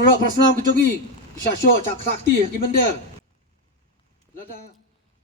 Perlu personal kecuali syasyo cak sakti gimana?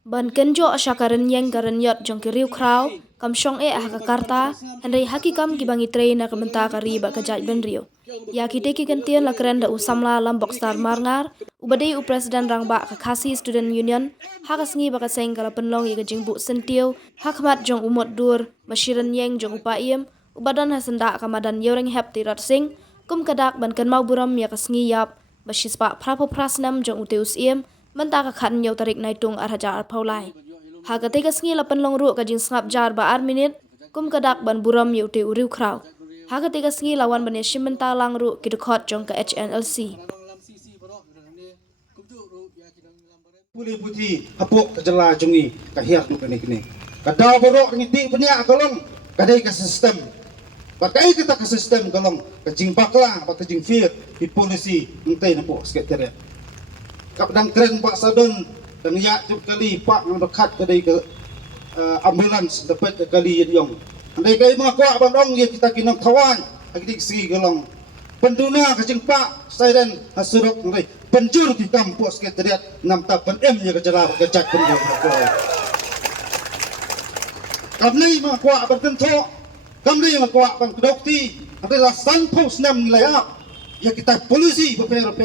Ban kenjo asyakaran yang karan yot jong kiriu kraw kam syong Jakarta Henry hakikam kibangi train na kementa kari ba kajaj benrio ya kite ki gentian la keren da usamla lambok star marngar ubadai u presiden rangba kakasi student union hakas ngi ba kaseng kala penlong ye jingbu sentio hakmat jong umot dur mashiran yang jong upaiem ubadan hasenda kamadan yoreng hep tirat sing kum kadak ban kan mau buram ya kasngi yap bashispa prapo prasnam jong uteus iem mentaka khan yau tarik naitung arhaja arpaulai hagate kasngi lapan long ru kajing sngap jar ba ar minit kum kadak ban buram yute uriu kraw hagate kasngi lawan ban shimenta lang ru kidkhot jong ka HNLC Pulih putih hapuk kejela jungi kahir nu kene kada borok ngiti punya kolong kadai ke sistem pakai kita ke sistem kolong kajing bakla apa kajing fir di polisi entai napo sekretariat kapdang keren pak sadon dan ya tu kali pak nang dekat kadai ke ambulans dapat kali yong andai kai ma ko abang ye kita kinang kawan agdik segi kolong penduna kajing pak siren hasuruk ngai penjur di kampus sekretariat nam tapan nya kejala kejak penjur kamnai ma ko abang kento kamnai ma ko abang dokti adalah sanpos nam nilai ya kita polisi beper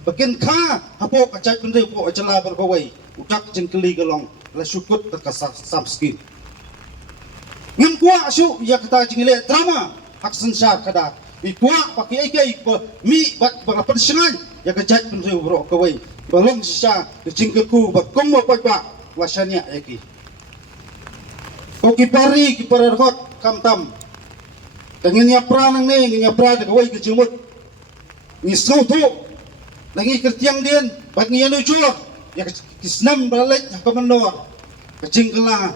bagian ka apa kacak benda ko ajala berbawai udak jengkeli gelong la syukut terkasar samskin ngam kuak syuk ya kita jengile drama hak sensar kada mi kuak pakai ai mi bat pensengan ya kacak benda bro kawai balong sisa jengkelku bakong mo pa wasanya eki ko kipari hot kamtam dengan nyapra nang ne nyapra de kawai kejumut ni sautu lagi kertiang dia bat ngian ujur ya kisnam balik kamandor kacing kelah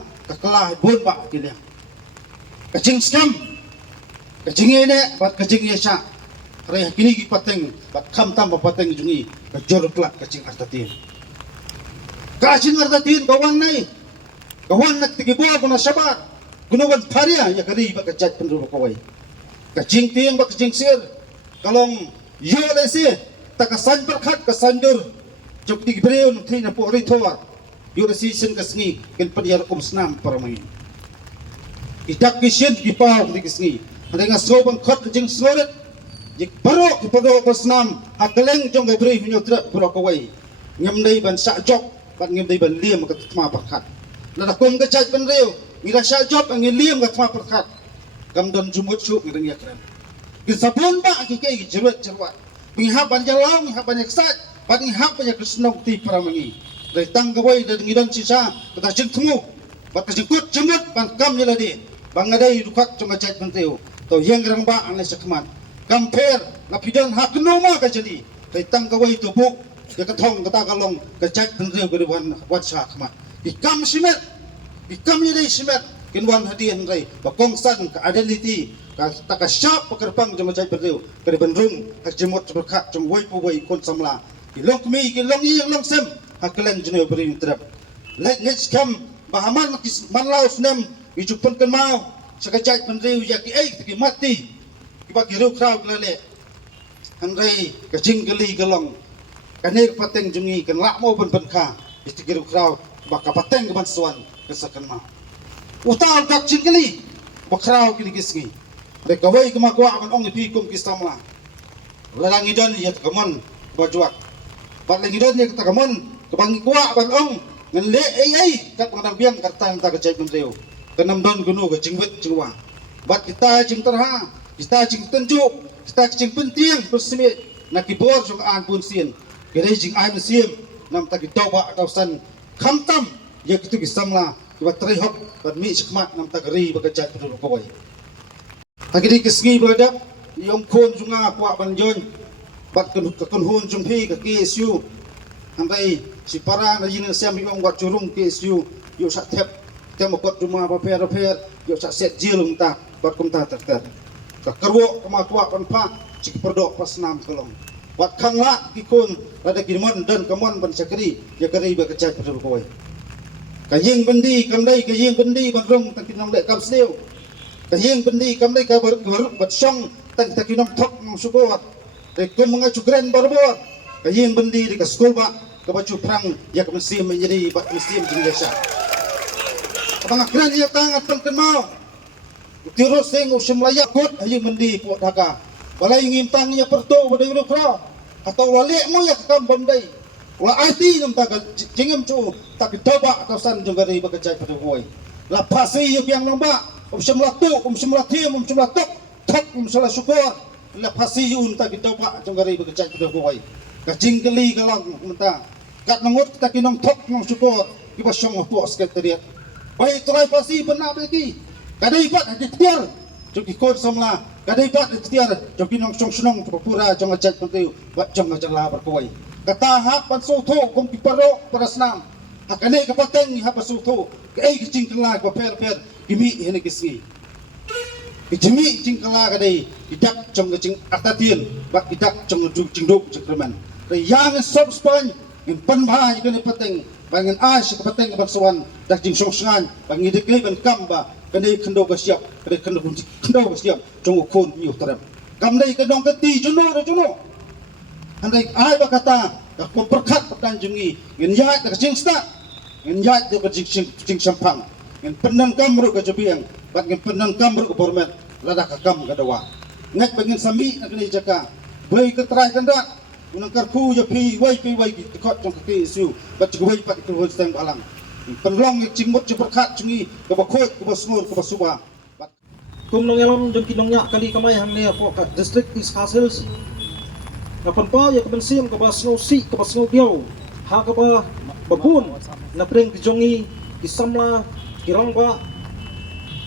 bun pak kini kacing skam kacing ini bat kacing yasa reh kini ki pateng bat kham tam pateng jungi kajor kelak kacing artatin kawan nai kawan nak tigibo guna sabat gunawan paria ya kari bat kajat penduduk kawai kacing tiang bat kacing sir kalong yo lesi takasan berkat kasandur jok di breun tina po ritoa yo decision kasngi ken padiar snam paramai idak kisien kipau di kasngi ada ngasobang khot jeng sloret jik baro ki pado snam hakeleng jong gabrei hunyo tra bro kawai nyamdai ban sa jok ban nyamdai ban liam ka tma berkat lada kum ka chaj ban reu ngira sa jok ang liam ka tma berkat gamdon jumut su ngirang yakran kisapun ba ki kai jerut jerwat pihak banyak lang, pihak banyak sat, pihak banyak kesenang ti paramangi. Dari tanggawai dari ngidan sisa, kita jengtemu, bat kejengkut jemut, ban nyeladi, bangadai dukat cuma cait benteu. Tau yang geramba anai sekmat, kamper, lapidan hak noma kajadi. Dari tanggawai tubuk, dia ketong kata kalong, kecait benteu beriwan watsa kemat. Ikam simet, ikam nyeladi simet, kinwan hadiah ngai, bakongsan keadaliti. Taka syap pekerpang jama cai berdeu kare benrung hak jemot berkat jam wai puwai kon samla ilong kemi ilong i ilong sem haklen jene beri terap let's come bahaman manlau snem ijupun kan mau sekajai berdeu ya ki ai ki mati ki bagi ru kraw lele andai kajing geli gelong kane pateng jungi kan lak mau ben kha isti ru kraw baka pateng ban suan kesakan mau utal kak jingeli bakraw kini kisngi mereka wai kemakwa akan ong ipikum kistamla lalang idan ya kaman bajuak bat lang idan ya kaman kebangi kwa akan ong ngle ai kat ngadang biang karta ta kecai menteu kenam don gunu ke jingwet jingwa bat kita jing terha kita jing tenjuk kita jing penting persemi nak kibor jong an pun sien gere jing ai mesim nam ta kitauba atau san khamtam ya kitu kistamla kibat terihop bat mi sikmat nam ta geri bakajat penduduk kawai Agri kesngi berada yang kon junga kuat banjon bat kekunhun jumpi ke KSU sampai si para najina siam yang buat curung KSU yo sak tep tem kot rumah paper yo sak set jilung ta bat kum ta ter ka kerwo kama kuat panpa cik perdok pas nam kelong bat khangla kikun ada kirman dan kamon ban sakri ya kari ba kecai pedul koi kaying bendi kamdai kaying bendi bandrong takinong dek kam sneu kayeng bendi kamlai ka bat syong tang takinom thok subuat Kau mengacu keren barbor. Kayeng bendi di ke sekolah ba. Kebacu perang ya ke mesti menjadi mesti menjadi Abang keren ya tangan penken mau. Tirus sing usum layak kot ayeng bendi puak daga. Balai ngimtang ya perto pada hidup kau. Atau walik mo ya kam bandai. Wala ati nam tagal jingam cu tak doba atau san juga dari bekerja pada boy. Lapasi yuk yang namba. Usum latuk, usum latim, usum latuk. Tak usum syukur. Lapasi yun tak doba juga dari bekerja pada boy. Kajing keli kalang mentang. Kat nangut kita kinong tok nong syukur. Iba syong puak sekretariat. Baik terai pasi benar lagi. Kadai ibat ada tiar. Jom ikut semula. Kadai ibat ada tiar. Jom kinong syong syong pura jom ajak pentiu. Buat jom ajak lah berkuai. Kata hak pansuto kong piparo para senam. Hak ane kapateng hak pansuto. Kei kicing kelak per gimi hene kisgi. Kejimi cing kelak kadai. Idak jom kicing atatin. Bak idak jom jingduk jekreman. Yang sob spany. Ngin panbah ikan pateng. Bangin as kapateng bansuan. Dak jing songsangan. Bangin dikli ban kamba. Kadai kendo kasiap. Kadai kendo kasiap. Jom ukun nyuh terem. Kamdai kedong keti juno. Andai ai bakata ko berkat pertanjungi ngin yat ka jing sta ngin yat ka jing sampang ngin penan kamru ka jabiang bat ngin penan kamru ka bormet lada ka kam ka dawa ngat bangin sami na kini jaka boy ka trai kanda unang karku ya pi wai ki tekot jong ki isu bat goi pat ko stang balang penlong jing mot je berkat jungi ka bakot ka basmur ka basuba kum nong yalam jong kinong nya kali kamay hang ne po ka district is hustles Kapan pa ya kebensim ke basno si ke basno biau ha ke ba babun na preng dijongi di samla ki rongba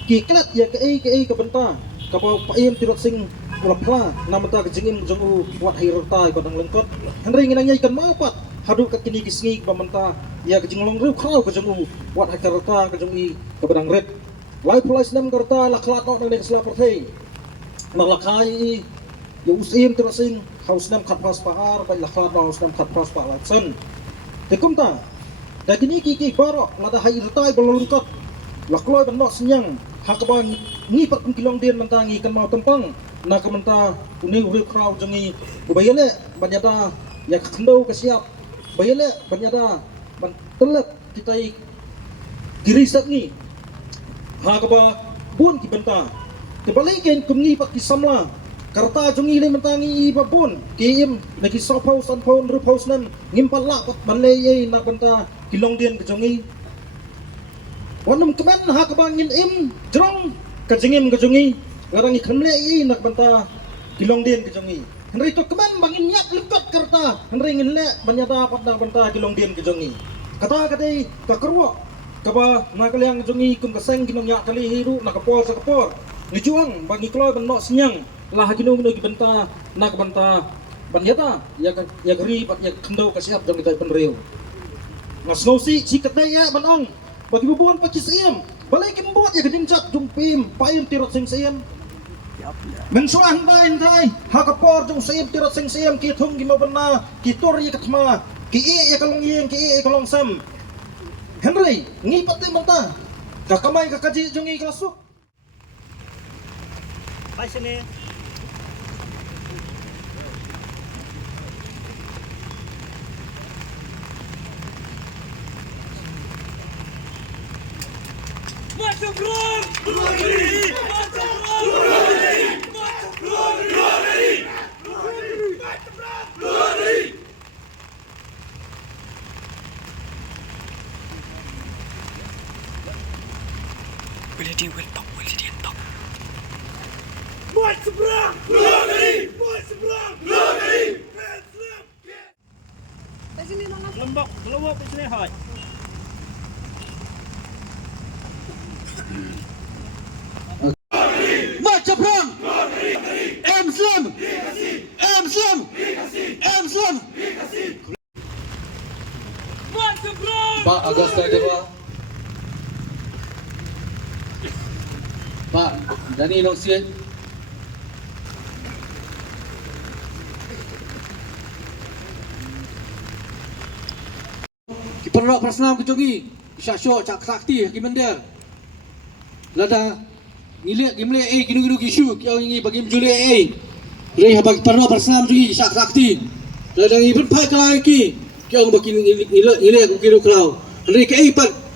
ki klat ya ke ke benta ka ba paim tirot sing ula pla na mata ke jingim jongu wat hirta ko dang lengkot henry nginang ikan mapat hadu ka kini kisngi ba menta ya ke jinglong ru krau ke jongu wat hakarta ke jongi ke badang red lai pulais nam karta laklat no nang sela perthei malakai ya usim tirot sing haus nam khat pas pahar bai lakhat haus nam khat pas pahar san tekum ta da kini ki baro lada hai rutai bolongkot lakloi ban no senyang hakba ni pat kilong den mantangi kan mau tempang na ka manta uni uri krau jangi bayale banyada ya khando ka siap bayale banyada ban telak kitai dirisak ni hakba bun ki benta kebalikin kumni pat ki samla Karta jungi le mentangi babun kim lagi sopau sanpon rupaus nan ngimpal lakot balay na banta kilong din kejungi wanam kemen ha kabangin im jrong kejingim kejungi garang ikhamle nak banta kilong din kejungi henry to kemen bangin yak lekot karta henry ngin le banyada patna banta kilong din kejungi kata kadai kakerwa kaba nakaliang kejungi kum kaseng kinong yak kali hiru nakapor sakapor ngijuang bangi kloy ban no senyang lah gino ki benta nak benta banyata ya geri pat ya kendo kasiap jang kita penriu ngas ngosi cikatay ya banong bagi bubuan pa kisiem balay kim buat ya geding chat jumpim paim tirot sing siem mensuang bain tay hakapor jung siem tirot sing siem ki thum ki mabana ki tor ya katma ki ya kalong yeng ki kalong sam Henry ngipat ti menta kakamay kakaji jung i kasuk Bye sini. Macam bro! Brother! Macam bro! Brother! Macam bro! Brother! Macam bro! Brother! Will it talk? Macam bro! Brother! Macam bro! Brother! Lembok, keluar di sini hai. Macam perang. Muslim. Muslim. Muslim. Macam bro! Pak Agusta Dewa. Pak Dani Loksien. Kiperok Prasnam Kejongi. Syasyo Cak Sakti Kimender. Lada ngilik gimle ginu gisu kau ini bagi menjulik Rei habag parno bersam juga syak sakti. Dan yang ibu pai kelai ki, kau bakin ile ku kira kau. Rei keipat